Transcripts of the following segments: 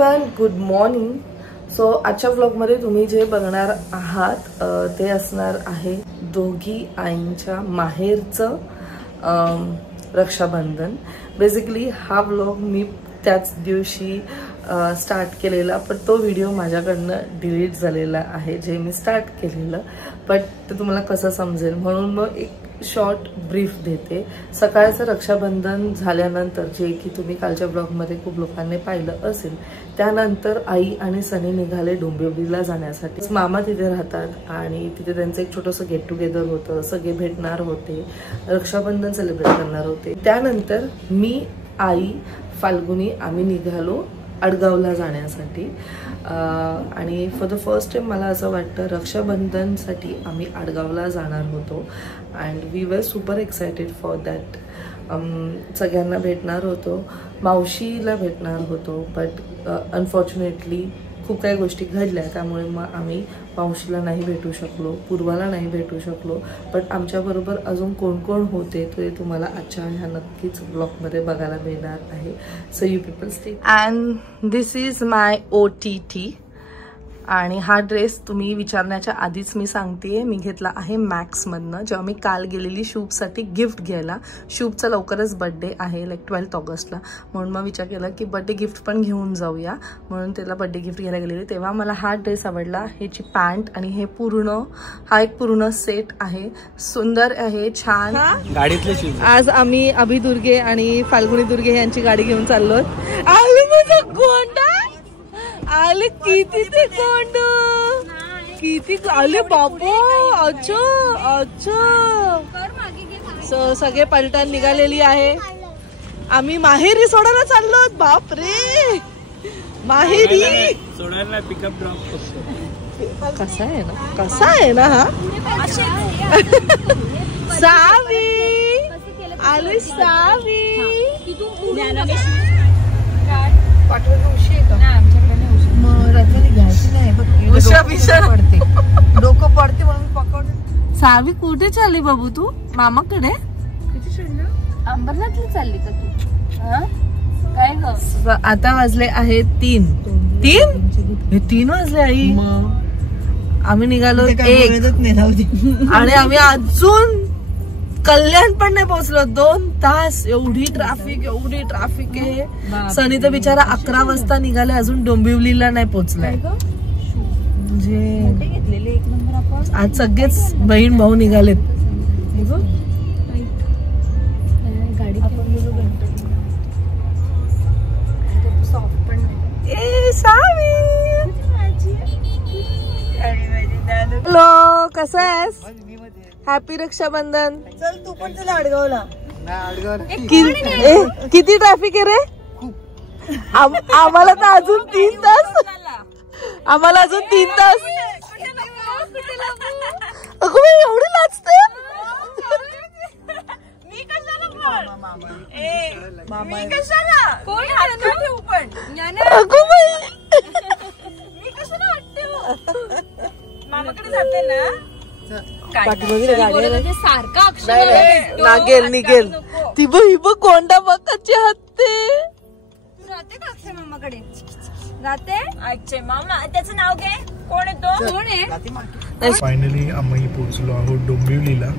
Everyone, good morning. So आजच्या व्लॉगमध्ये तुम्ही जे बघणार आहात ते असणार आहे दोघी आईंच्या माहेरचं रक्षाबंधन. बेसिकली हा व्लॉग मी त्याच दिवशी स्टार्ट केलेला, पण तो व्हिडिओ माझ्याकडनं डिलीट झालेला आहे जे मी स्टार्ट केलेलं. बट ते तुम्हाला कसं समजेल म्हणून मग एक शॉर्ट ब्रीफ देते. सकाळचं रक्षाबंधन झाल्यानंतर जे की तुम्ही कालच्या ब्लॉगमध्ये खूप लोकांनी पाहिलं असेल, त्यानंतर आई आणि सनी निघाले डोंबिवलीला जाण्यासाठी. मामा तिथे राहतात आणि तिथे त्यांचं एक छोटंसं गेट टुगेदर होतं. सगळे भेटणार होते, रक्षाबंधन सेलिब्रेट करणार होते. त्यानंतर मी, आई, फाल्गुनी आम्ही निघालो अडगावला जाण्यासाठी. आणि फॉर द फर्स्ट टाइम मला असं वाटतं रक्षाबंधनसाठी आम्ही अडगावला जाणार होतो. And we were super excited for that. सगळ्यांना भेटणार होतो, मावशीला भेटणार होतो. बट अनफॉर्च्युनेटली खूप काही गोष्टी घडल्या, त्यामुळे मग आम्ही मावशीला नाही भेटू शकलो, पूर्वाला नाही भेटू शकलो. बट आमच्याबरोबर अजून कोण कोण होते ते तुम्हाला आजच्या ह्या नक्कीच ब्लॉगमध्ये बघायला मिळणार आहे. So you people stay. And this is my OTT. आणि हा ड्रेस तुम्ही विचारण्याच्या आधीच मी सांगते, मी घेतला आहे मॅक्समधनं. जेव्हा मी काल गेलेली शुभसाठी गिफ्ट घ्यायला. शुभचा लवकरच बर्थडे आहे, लाईक 12 ऑगस्टला. म्हणून मग विचार केला की बर्थडे गिफ्ट पण घेऊन जाऊया, म्हणून त्याला बर्थडे गिफ्ट घ्यायला गेलेली. तेव्हा मला हा ड्रेस आवडला. ह्याची पॅन्ट आणि हे पूर्ण, हा एक पूर्ण सेट आहे. सुंदर आहे, छान. गाडीतले शूज. आज आम्ही अभि दुर्गे आणि फाल्गुनी दुर्गे यांची गाडी घेऊन चाललो. आले किती ते कोंड, किती आले बाबा. अच्छा अच्छा. सगळे पलटण निघालेली आहे. आम्ही माहेरी सोडायला चाललो. बापरे, माहेरी सोडायला पिकअप ड्रॉप. कसा आहे ना हा. सावी आले, सावी. डोकं पडते म्हणून पकड. सावी कुठे चालली बाबू तू? मामाकडे. अंबरनाथला चालली का तू? काय ग? आता वाजले आहे 3 वाजले आई. आम्ही निघालो 1 आणि आम्ही अजून कल्याण पण नाही पोहोचलो. 2 तास. एवढी ट्रॅफिक आहे. सनी तर बिचारा 11 वाजता निघाले, अजून डोंबिवलीला नाही पोहोचलाय. म्हणजे आज सगळेच बहीण भाऊ निघालेत. हॅलो, कसा आहेस? हॅपी रक्षाबंधन. चल तू पण चला अडगावला. किती ट्रॅफिक आहे रे? आम्हाला तर अजून 3 तास. आम्हाला अजून 3 तास. अगं बाई, एवढी लाजते. मामाकडे जाते ना. निघेल ती बघ कोंडा बघाची हत्ते. जाते का अक्षय मामाकडे? जाते. अक्षय मामा, त्याचं नाव घे. कोण आहे तो? कोण आहे? फायनली आम्ही पोहोचलो आहोत डोंबिवलीला.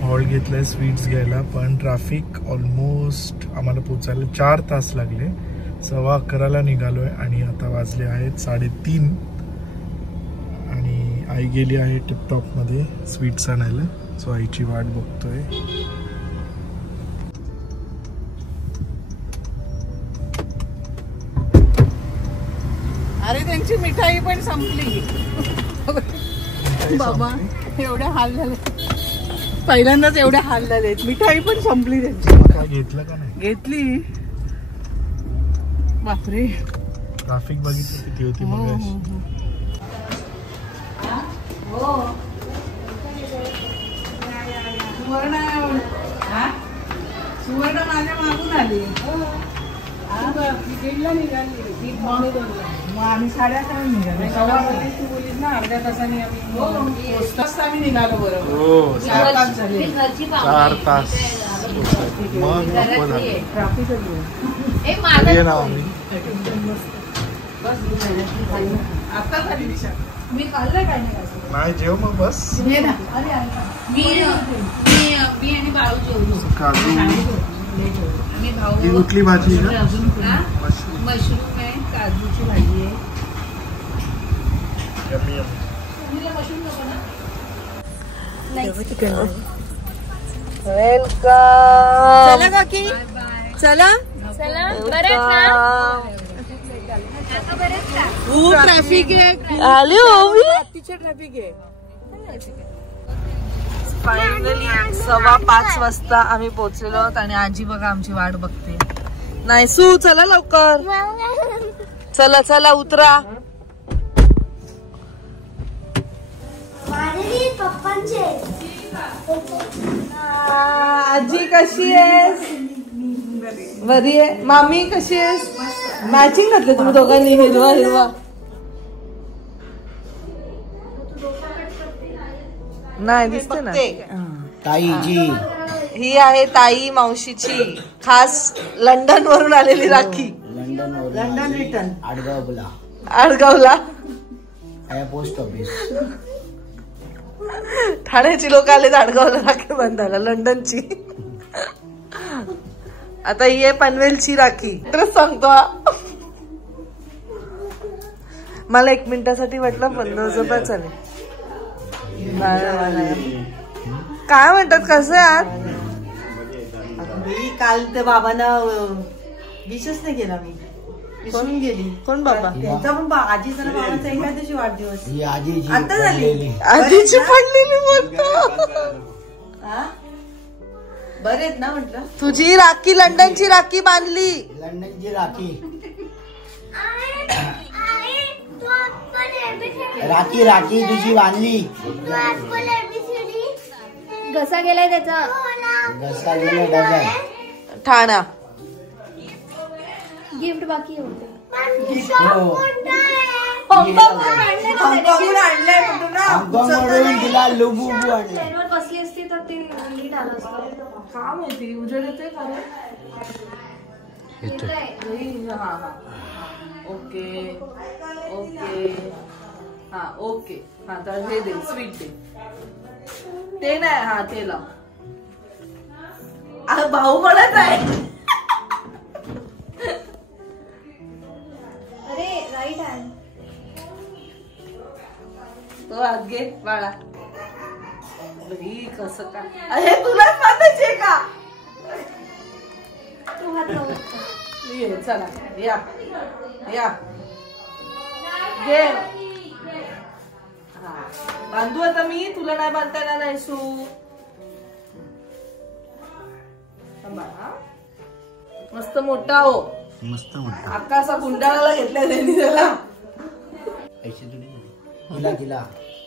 हॉल घेतलाय स्वीट्स घ्यायला, पण ट्रॅफिक ऑलमोस्ट आम्हाला पोहोचायला 4 तास लागले. 11:15 निघालोय आणि आता वाजले आहेत 3:30. आणि आई गेली आहे टिपटॉप मध्ये स्वीट्स आणायला. सो आईची वाट बघतोय. अरे त्यांची मिठाई पण संपली. बाबा, एवढे हाल झाले. पहिल्यांदाच एवढे हाल झाले. मिठाई पण संपली त्यांची. काय घेतलं का नाही? घेतली. बापरे, ट्रॅफिक बघितलं किती होती मग. सुवर्ण माझ्या मागून आली. निघाली. आम्ही 11:30 निघालो. सव्वा तू बोलीस ना अर्ध्या तासाने आम्ही निघालो. बरोबर 4 तास झाले. 4 तास मग ट्रॅफिकच आता झाली दिशा. मी खाल्लं काय नाही जेव मग बस. मी आणि बाळू जेवलो. ही कुठली भाजी आहे? मशरूम आहे, काजूची भाजी आहे. वेलकम. चला काकी चला. खूप ट्रॅफिक आहे. आली रात्रीचे ट्रॅफिक आहे. फायनली 5:15 वाजता आम्ही पोहोचलेलो आहोत आणि आजी बघा आमची वाट बघते. नाही सू चला लवकर. चला चला उतरा. आजी कशी आहेस? बरी आहे. मामी कशी आहेस? मॅचिंग घातले तुम्ही दोघांनी हिरवा हिरवा. नाही दिसते ना ताईजी. ही आहे ताई मावशीची खास लंडन वरून आलेली राखी. लंडन रिटर्न आडगावला पोस्ट ऑफिस. ठाण्याची लोक आले आडगावला राखी बांधायला लंडनची. आता ही आहे पनवेलची राखी. तर सांगतो मला 1 मिनिटासाठी वाटलं 15 रुपये चालेल. काय म्हणतात कसं यार? मी काल त्या बाबांना विशच नाही केला. मी विसरून गेली. कोण बाबा? त्यांचा पण आजीचा बाबांचा एका दिवशी वाढदिवस आता झाली. आजीची पडलेली बोलतो. बरेच ना म्हटलं. तुझी राखी लंडनची राखी बांधली. लंडनची राखी राखी तुझी बांधली. घसा गेलाय त्याचा. घसा गेला डबा. ठाणा गिफ्ट बाकी होते. हाँगकाँगवरून तिला लुबुबू आणलं. ट्रेनवर बसली असती तर ते नीट आलं असतं. काय माहिती उजेड येते का? ओके ओके हा ओके. हा तर हे दे स्वीट दे. ते नाही हा ते लाव. भाऊ कोणाच आहे? अरे राईट हँड. तो हात घे बाळा. कसं का? हे तुलाच बांधायचे का? तू हात लाव. ये चला या या घे. हा बांधू आता मी. तुला नाही बांधता येणार नाही सू. मस्त मोठा हो. मस्त मोठा. आकाशा गुंडाळाला घेतल्या त्यांनी त्याला. तिला तिला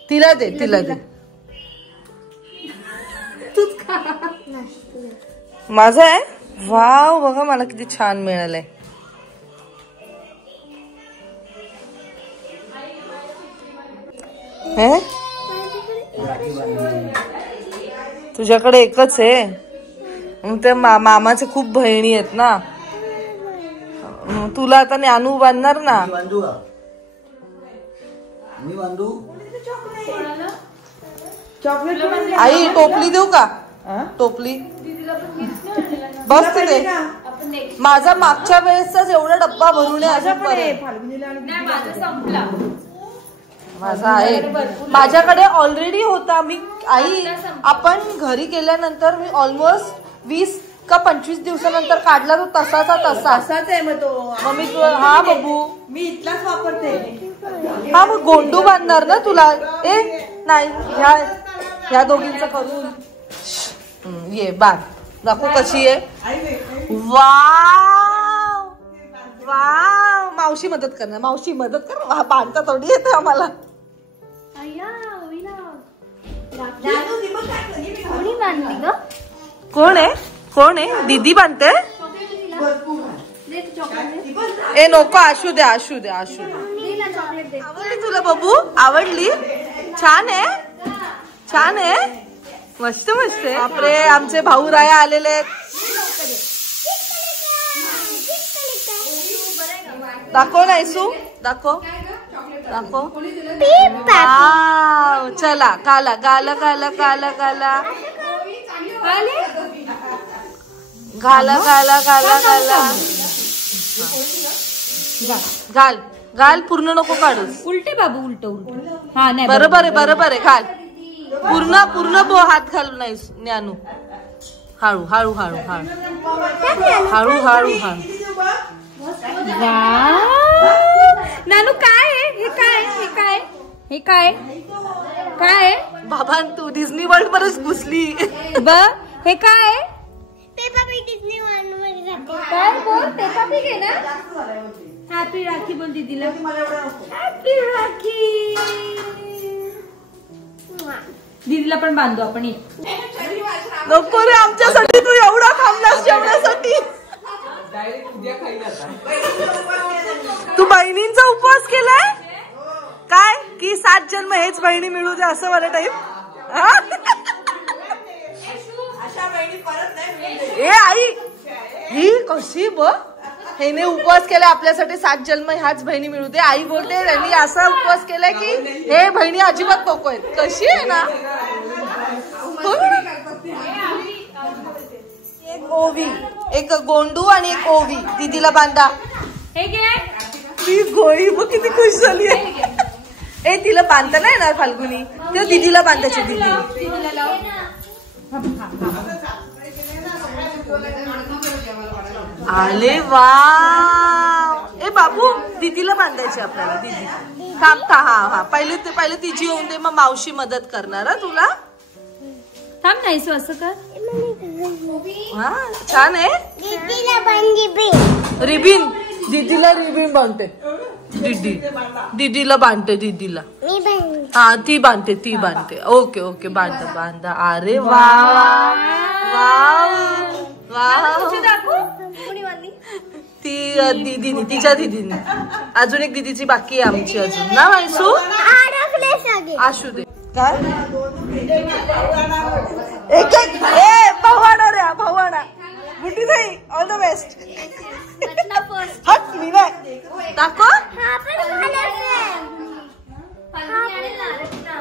तिला दे तिला दे. माझं आहे. वाव बघा मला किती छान मिळालंय. तुझ्याकडे एकच आहे. त्या मामाचे खूप बहिणी आहेत ना. तुला आता ज्ञानू बांधणार ना. मी बांधू. चॉकलेट आई टोपली देऊ का? टोपली बस तिथे. माझा मागच्या वेळेसचाच एवढा डब्बा भरून माझा आहे. माझ्याकडे ऑलरेडी होता. मी आई आपण घरी गेल्यानंतर मी ऑलमोस्ट 20 का 25 दिवसानंतर काढला. तो तसाचा तसाच आहे. मग तो मग मी हा बबू मी इथलाच वापरते. हा मग गोंडू बांधणार ना तुला. ए नाही ह्या दोघींचं करून ये बांध. दाखवू कशी आहे. Wow wow. मावशी मदत कर ना. मावशी मदत कर. बांधता थोडी येते आम्हाला. कोण आहे कोण आहे? दीदी बांधते. ए नको आशू द्या आशू द्या आशू द्या. आवडली तुला बबू? आवडली? छान आहे, छान आहे, मस्त मस्त आहे. बापरे, आमचे भाऊ राया आलेले आहेत. दाखव नायसू, दाखव दाखव. चला गाला गाला गाला गाला गाला घाला घाला घाला घाला घाल घाल. पूर्ण नको काढू. उलटे बाबू, उलट उलट. हा नाही, बरोबर आहे, बरोबर आहे. घाल पूर्ण पूर्ण बो. हात घालू नाही ज्ञानू. हळू हळू हळू हळू हळू हळू हळू. नानू काय आहे हे? काय हे? काय हे? काय काय बाबा तू डिझनी वर्ल्ड मध्येच घुसली. ब हे काय? पेपा पिग डिस्नी वर्ल्ड मध्ये जाते. काय बोल? पेपा पिग आहे ना? हॅपी राखी बोल दीदीला. हॅपी राखी. दीदीला पण बांधू आपण. नको रे, आमच्यासाठी तू एवढा थांबलास जेवणासाठी. तू बहिणींचा उपवास केलाय काय? की 7 जन्म हेच बहिणी मिळू दे असं वाला टाईप. ए आई, ही कशी बघ, हेने उपवास केलाय आपल्यासाठी 7 जन्म ह्याच बहिणी मिळू दे. आई बोलते त्यांनी असा उपवास केलाय की हे बहिणी अजिबात नको आहेत. कशी आहे ना. एक ओवी, एक गोंडू आणि एक ओवी. दीदीला बांधा. हे घे. ती गोळी बघ किती खुश झाली आहे. ए तिला बांधता नाही येणार फाल्गुनी, तेव्हा दीदीला बांधायची. दीदी आले वा. ए बाबू दीदीला बांधायची आपल्याला. दीदी थांबता. हा हा पहिले तिची होऊन दे, मग मावशी मदत करणार. हा तुला. थांब नाही सो असं कर. हा छान आहे. दीदीला बांधी रिबिन. दीदीला रिबिन बांधते. दीदीला बांधते. दीदीला मी बांधी. हा ती बांधते, ती बांधते. ओके ओके बांधा बांधा. अरे वा वा. ती दीदीनी, तिच्या दीदीनी. अजून एक दीदीची बाकी आहे आमची अजून ना मायसू. असू दे. काय एक एक भवाना रे, भवाना. गुड्डी नाही. All the best. हट मी नाही. दाखव.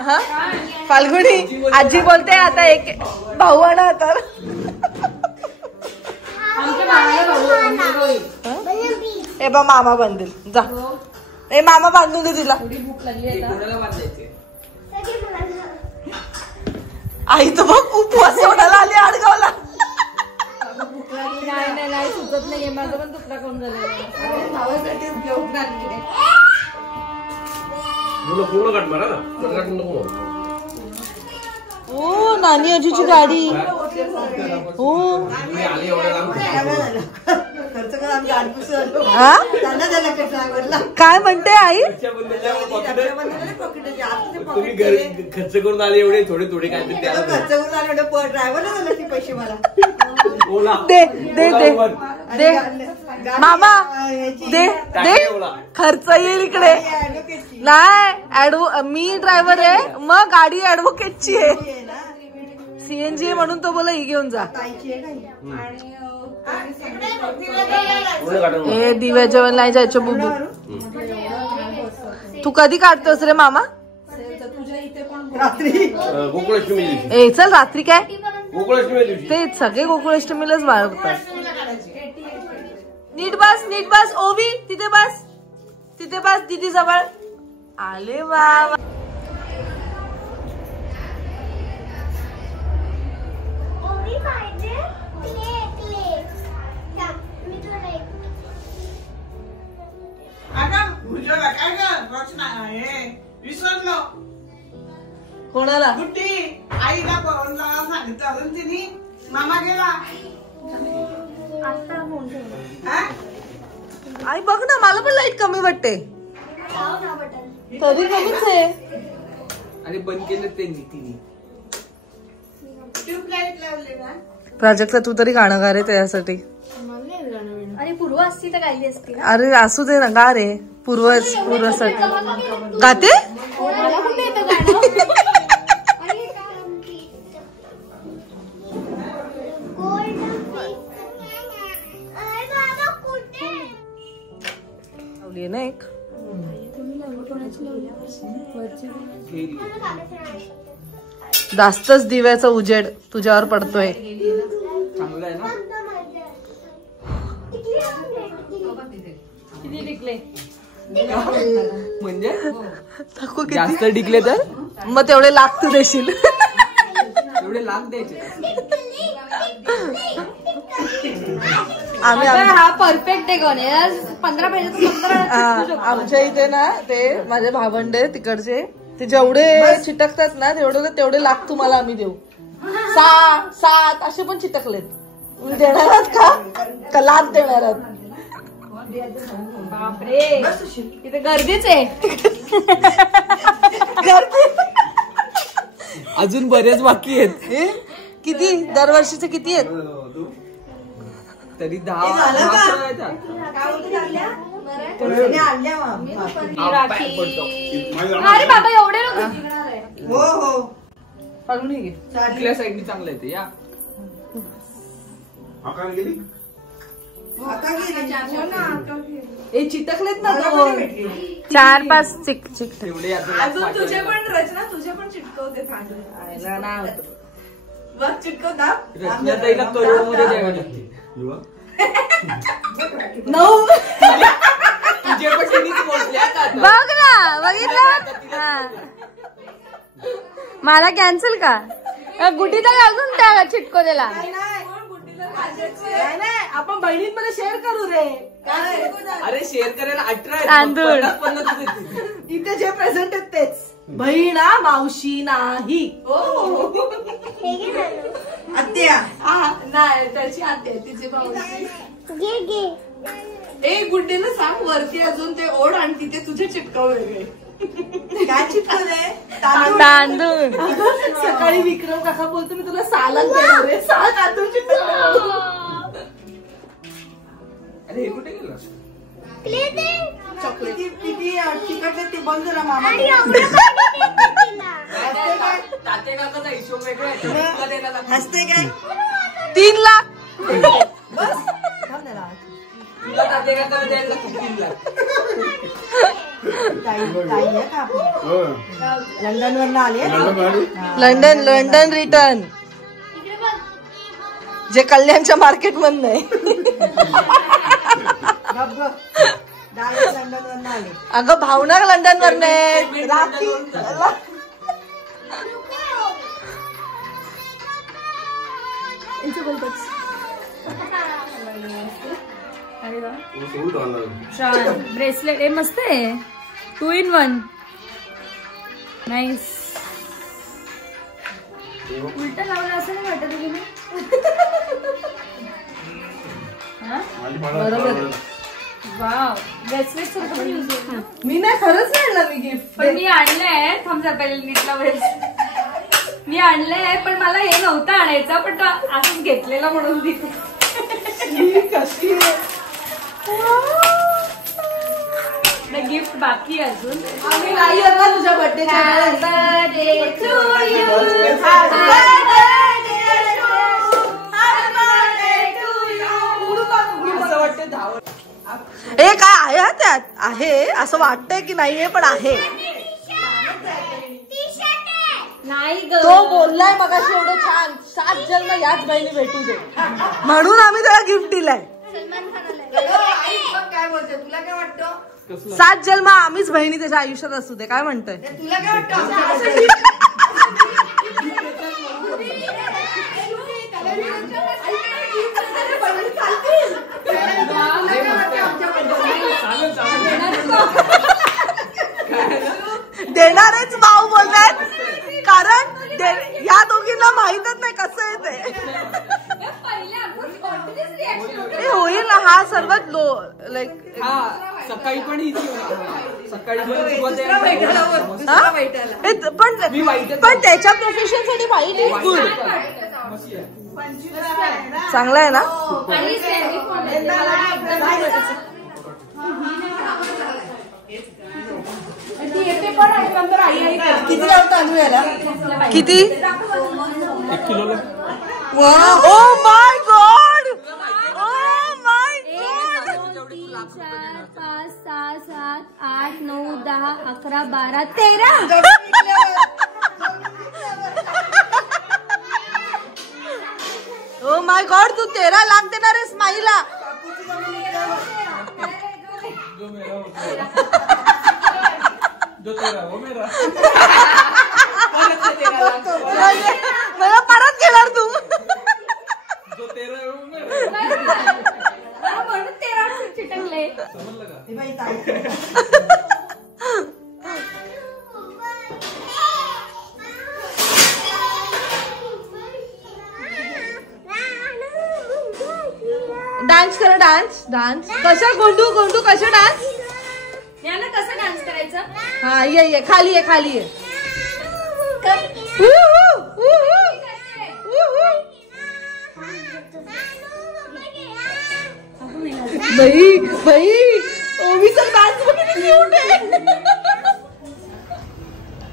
हा फाल्गुनी आजी बोलते आता एक भवाना. तर ए बा मामा बांधेल. जा ए मामा बांधून दे तिला. आई तर बघ उपवास सोडायला आली आडगावला. नाही सुचत नाहीये माझं पण. तुकडा कोण झालं? हो नानी आजीची गाडी. हो काय म्हणते आई? खर्च करून आले एवढे थोडे थोडे काय पैसे मला दे दे दे दे मामा दे दे. खर्च येईल इकडे. नाही मी ड्रायव्हर आहे, मग गाडी ऍडव्होकेटची आहे. सीएनजी आहे म्हणून तो बोला ही घेऊन जा. हे दिव्या जेवण नाही जायचं बुबू. तू कधी काढतोस रे मामा? ए चल रात्री काय ते सगळे गोकुळाष्टमीलाच वाढवतात. नीट बस नीट बस. ओवी तिथे बस, तिथे बस दीदी जवळ. आले वा. विसरलो कोणाला? आईला सांगितलं अजून तिने. मामा गेला. आई बघ ना मला पण लाईट कमी वाटते. तरी कमीच आहे. आणि बंद केलं त्यांनी तिने. ट्यूबलाईट लावले ना. प्राजक्ता तू तरी गाणं गा रे त्यासाठी. आणि पूर्व असती तर गायली असती ना. अरे असू दे ना, गा रे. पूर्वसाठी गाते. मला कुठे येतं गाणं? लावली ना एक. जास्तच दिव्याचा उजेड तुझ्यावर पडतोय. चांगलं आहे ना. किती टिकले? म्हणजे दाखव किती. जास्त टिकले तर मग तेवढे लाख तू देशील. एवढे लाख द्यायचे. आम्ही हा परफेक्ट आहे गणेश. 15 पाहिजे तर 15. आमच्या इथे ना ते माझे भावंडे तिकडचे, ते जेवढे चिटकतात ना तेवढे लाख तुम्हाला आम्ही देऊ. 6, 7 असे पण चिटकलेत. तुम्ही देणार आहात का लाख देणार आहात? बापरे, इथे गर्दीच आहे. अजून बरेच बाकी आहेत. किती दरवर्षीचे किती आहेत? तरी 10 अरे बाबा एवढे नको. हो काढून घे. कुठल्या साईडनी चांगलं येते या. हे चिटकलेत ना 4-5 चिक तेवढे अजून तुझे पण रचना, तुझे पण चिटकवते. बघ चिटकवता. रचनाताईला करोडमध्ये द्यावे लागते. 9. तुझे पण तिनेच मोजले आता. बघ ना, बघितलं. मला कॅन्सल का? गुटीचा घालून त्या चिटको दिला. आपण बहिणींमध्ये शेअर करू रे. अरे शेअर करायला 18 तांदूळ. 50 देते. इथे जे प्रेझेंट आहेत तेच. बहिणा मावशी नाही. आत्या नाही त्याची आत्या आहे, तिची मावशी. घे घे. ए गुड्डीला सांग वरती अजून ते ओढ आणि तिथे तुझे चिटकाव वेगळे. काय चिटकवलंय? तांदूळ. सकाळी विक्रम काका बोलतो मी तुला सालन देणार रे. 6 तांदूळ चिटकव. अरे हे कुठे गेलं? चॉकलेट किती तिकडले ते बंद जरा मामा. ताते काकाचा हिशोब वेगळा आहे. हसते काय? 3 लाख. बस तुला ताते काकाला द्यायला 3 लाख. लंडन वरून आले. London return. जे कल्याणच्या मार्केट मधून आहे. लंडन वरून आले. अगं भावना लंडन वरून आहे. छान ब्रेसलेट आहे, मस्त आहे. 2 in 1. नाईस. उलट लावलं असं नाही वाटत तुम्ही? बरोबर. वाव, ब्रेसलेट सारखं पण यूज होईल. मी नाही, खरंच नाही आणलं मी गिफ्ट. पण मी आणलंय. थांब जा पहिले नीटला ब्रेसलेट. मी आणलंय पण मला हे नव्हतं आणायचं, पण तो असंच घेतलेला म्हणून दिसत. कशी गिफ्ट बाकी अजून. आम्ही नाही येत ना तुझ्या बर्थडेच्या हे काय आहे त्यात? आहे असं वाटतंय की नाहीये, पण आहे. नाही ग, तो बोललाय मगाशी एवढं छान, 7 जन्म याच बहिणी भेटू दे, म्हणून आम्ही त्याला गिफ्ट दिलाय. काय बोलते, तुला काय वाटतं? 7 जन्म आम्हीच बहिणी त्याच्या आयुष्यात असू दे. काय म्हणतोय? तुला काय वाटतं? देणारेच भाऊ बोलतायत, कारण या दोघींना माहीतच नाही कसं आहे ते. होईल ना हा सर्वात लो लाईक सकाळी पण सकाळी पण त्याच्या प्रोफेशन साठी वाईट इज गुड. चांगला आहे ना. किती तांदूळ याला किती 1 किलोला. Oh my God. Oh my God. 4 5 6 7 8 9 10 11 12 13. O my God तू 13 लाख देणार आहेस माईला. मला परत घेणार तू. म्हणून 13 चिटकले. डान्स करा. डान्स कसा गोंडू कसा डान्स. याला कसं डान्स करायचं. हा ये खाली ये. बाई ओवीचा डान्स बघितलं क्यूट आहे.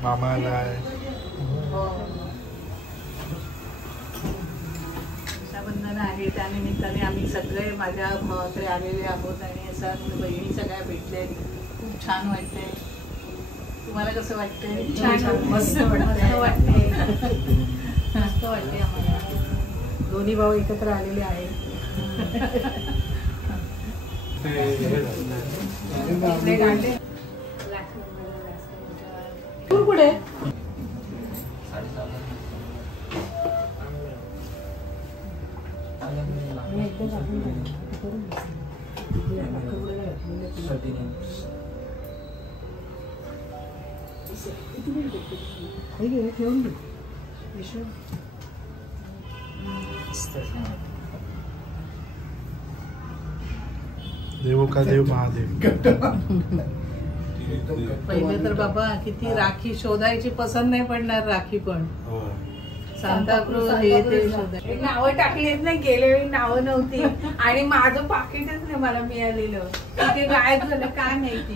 मामा आलाय. रक्षाबंधन आहे त्यानिमित्ताने आम्ही सगळे माझ्या भावाकडे आलेले आहोत आणि असं बहिणी सगळ्या भेटले. खूप छान वाटतंय. तुम्हाला कसं वाटतंय. मस्त वाटते आम्हाला. दोन्ही भाऊ एकत्र आलेले आहेत. पुढे देवो का देव महादेव. पहिले तर बाबा किती राखी शोधायची पसंत नाही पडणार. राखी पण सांताक्रूज हे ते शोधायचे. नावं टाकलीच नाही. गेल्या वेळी नावं नव्हती आणि माझं पाकिटच नाही मला मिळालेलं. ते गायब झालं काय माहिती.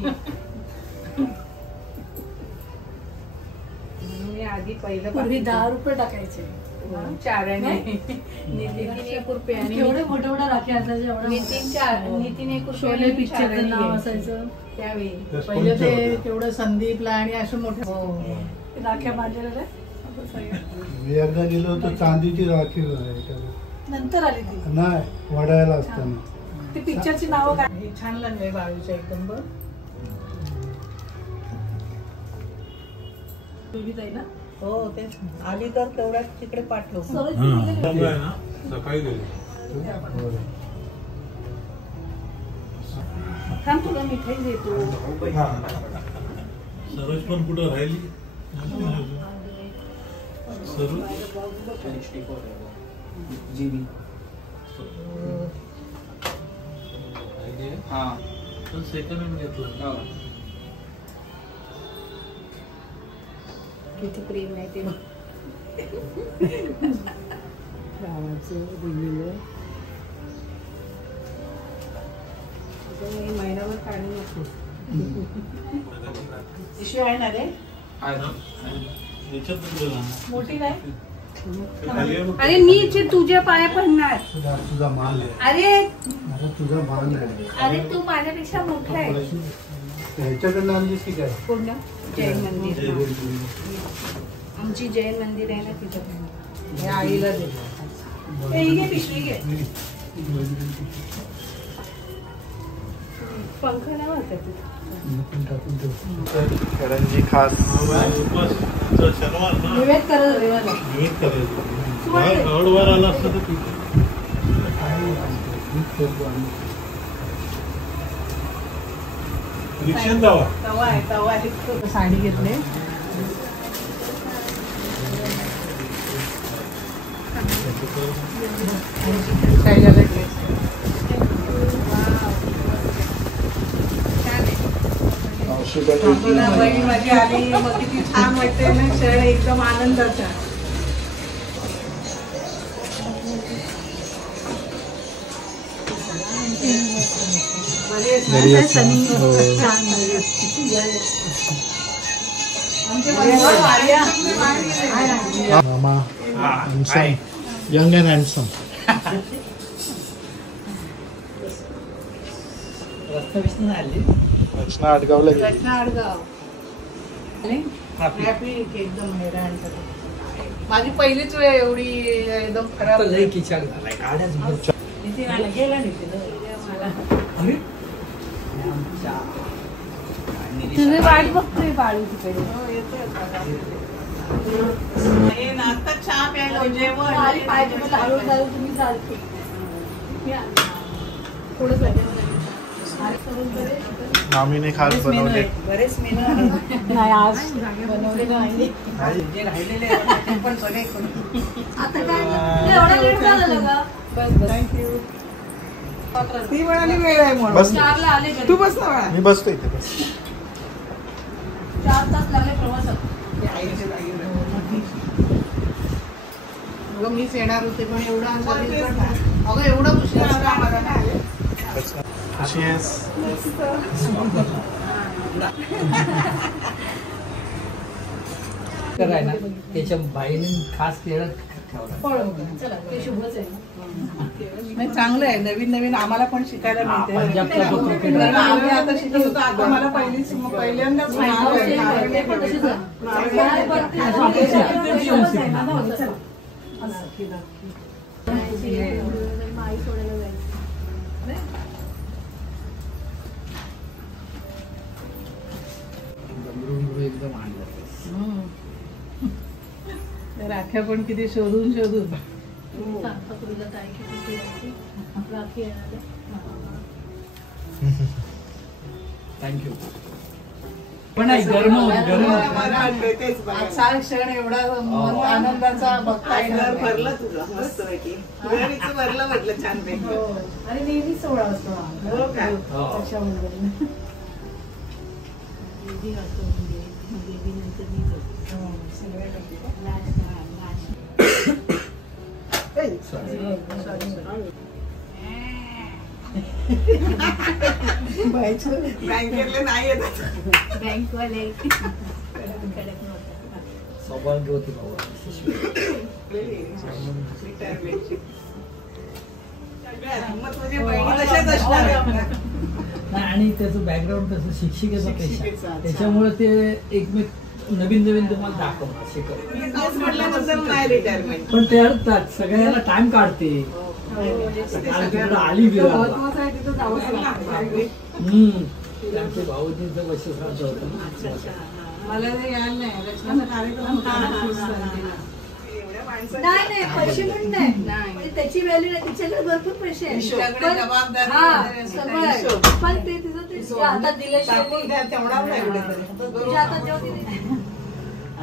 मी आधी पहिलं पूर्वी 10 रुपये टाकायचे. 4 आणि नितीन 1 रुपये आणि एवढे मोठे राखी असायचे. नितीन 1 रुपये शोले पिक्चरचं नाव असायचं त्यावेळी. पहिले ते तेवढं संदीपला आणि असं मोठं राख्या बांधलेल्या. मी एकदा गेलो होतो चांदीची राखी नंतर आली ती. नाही वडायला असताना. ती पिक्चरची नावं काय. हे छान लागलंय बाळूच्या एकदम. बघ ना. हो तेच आली तर तेवढ्याच तिकडे पाठव. सकाळी गेलो. थांब तुला मिठाई देतो. सरोज पण कुठं राहिली. जीबी सेकंड हँड घेतो. किती प्रेम आहे ते गावाचं दिलेलं. महिनाभर काढू नको. पिशवी आहे ना रे. मोठी नाही. अरे मी तुझ्या पाया पडणार. तुझा मान आहे. अरे तुझा मान आहे. अरे तू माझ्यापेक्षा मोठा आहे. ह्याच्याकडनं आणलीस की काय. पूर्ण जैन मंदिर. आमची जैन मंदिर आहे ना तिथं. हे आईला दे. पिशवी घे. पंखा नाही वाटत. करंजी खास. शनिवार ना. निवेद करत निवेद करायचं. गडवार आला असतं तर तिथे रिक्षेत जावा. तवा आहे. साडी घेतले. बहीण माझी आली मग किती छान वाटते ना, क्षण एकदम आनंदाचा. मामा हॅन्डसम, यंग अँड हॅन्डसम. रचना आडगावला गेली. एकदम हैराण. माझी पहिलीच वेळ एवढी एकदम खराब. तुम्ही वाट बघतोय बाळू तिकडे. आता चहा प्यायला जेवण तुम्ही चालते मामीने खास बनवले. बरेच मेनू नाही आज बनवलेलं नाही. जे राहिलेले ते पण बरे. आता काय एवढा लेट झालं का? बस थँक्यू. ती म्हणाली वेळ आहे म्हणून. बस 4ला आले तू बस ना बाळा. मी बसतो इथे. बस 4 तास लागले प्रवासात. मीच येणार होते पण एवढा अगं एवढं उशीर आला मला नाही. कशी आहेस? करायला त्याच्या बाईने खास केळं ठेवलं. चला ते शुभच आहे. नाही चांगलं आहे. नवीन नवीन आम्हाला पण शिकायला मिळते. पंजाबचा जो क्रिकेट कारण आम्ही आता शिकत होतो. आता मला पहिल्यांदाच एकदम आणलं. राख्या पण किती शोधून शोधून. थँक्यू. पण गरम आजचा क्षण एवढा आनंदाचा बघता येणार. भरलं तुझं मस्त पैकी. भरलं म्हटलं छान पैकी. आणि नेहमी 16 वाजता. हो का? बँकेतले नाही येतात. बँकवाले सौभाग्य होती बाबा. आणि त्याचं बॅकग्राऊंड तसं शिक्षिकेचा पेशा, त्याच्यामुळे ते एकमेक नवीन नवीन तुम्हाला दाखवतात शिकवतात. पण त्या सगळ्याला टाइम काढते. आली आमच्या भाऊजींचं वैशिष्ट्य होतं. मला यायला नाही. रचनाचा कार्यक्रम नाही पैसे पण नाही. म्हणजे त्याची व्हॅल्यू नाही. तिच्याकडे भरपूर पैसे आहेत. पण ते तिचं ते हातात दिल्याशिवाय तेवढा नाही. तुझ्या हातात जेव्हा दिली.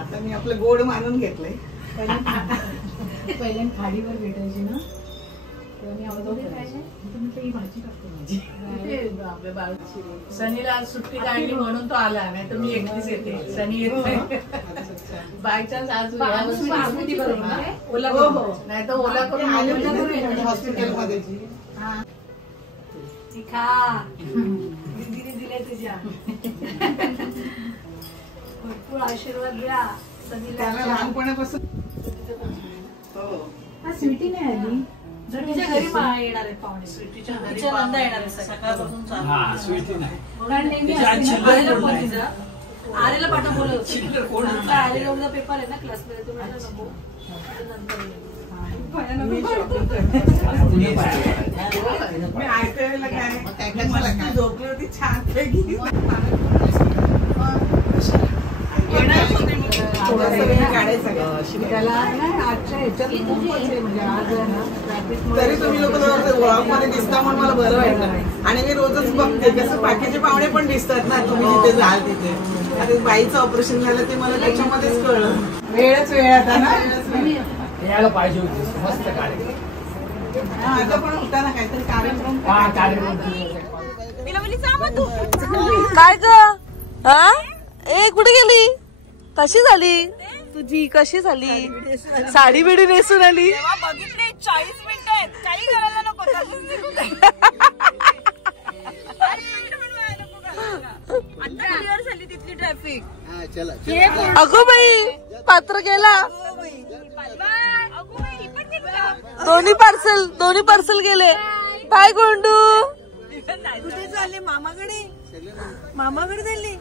आता मी आपलं गोड मानून घेतलंय. पहिल्यांदा खाडीवर भेटायची ना सनीला आज सुट्टी काढली म्हणून तो आला. नाही तर मी एकटीच येते. सनी येत नाही. बाय चान्स आज ओला. नाही तर ओला करून हॉस्पिटलमध्ये दिदी दिले तुझ्या. भरपूर आशीर्वाद द्या सनीला. लहानपणापासून. स्वीटी नाही आली. तिच्या घरी येणार आहे पाहुणे. स्वीटीच्या नंदा येणार आहे सकाळपासून चालू. आरेला पाठव बोलत आरेला उद्या पेपर आहे ना क्लासमध्ये. तुम्ही नको मी ऐकायला काय झोपली होती छान पैकी. तरी तुम्ही लोक मध्ये दिसता म्हणून मला बरं वाटतं. आणि मी रोजच बघते कसं बाकीचे पाहुणे पण दिसतात ना. तुम्ही जिथे जाल तिथे. आता बाईचं ऑपरेशन झालं ते मला त्याच्यामध्येच कळलं. वेळच वेळ आता ना. यायला पाहिजे होती मस्त कार्यक्रम. आता पण होता ना काहीतरी कार्यक्रम. हा कार्यक्रम. काय ग हा ए कुठे गेली? कशी झाली तुझी? कशी झाली? साडी बिडी नेसून आली. बघितले 40 मिनिटं आहेत, काही करायला नको. आता क्लिअर झाली तिथली ट्रॅफिक. अगो बाई पात्र गेला. दोन्ही पार्सल गेले. काय गोंडू कुठे चालले? मामाकडे चालली.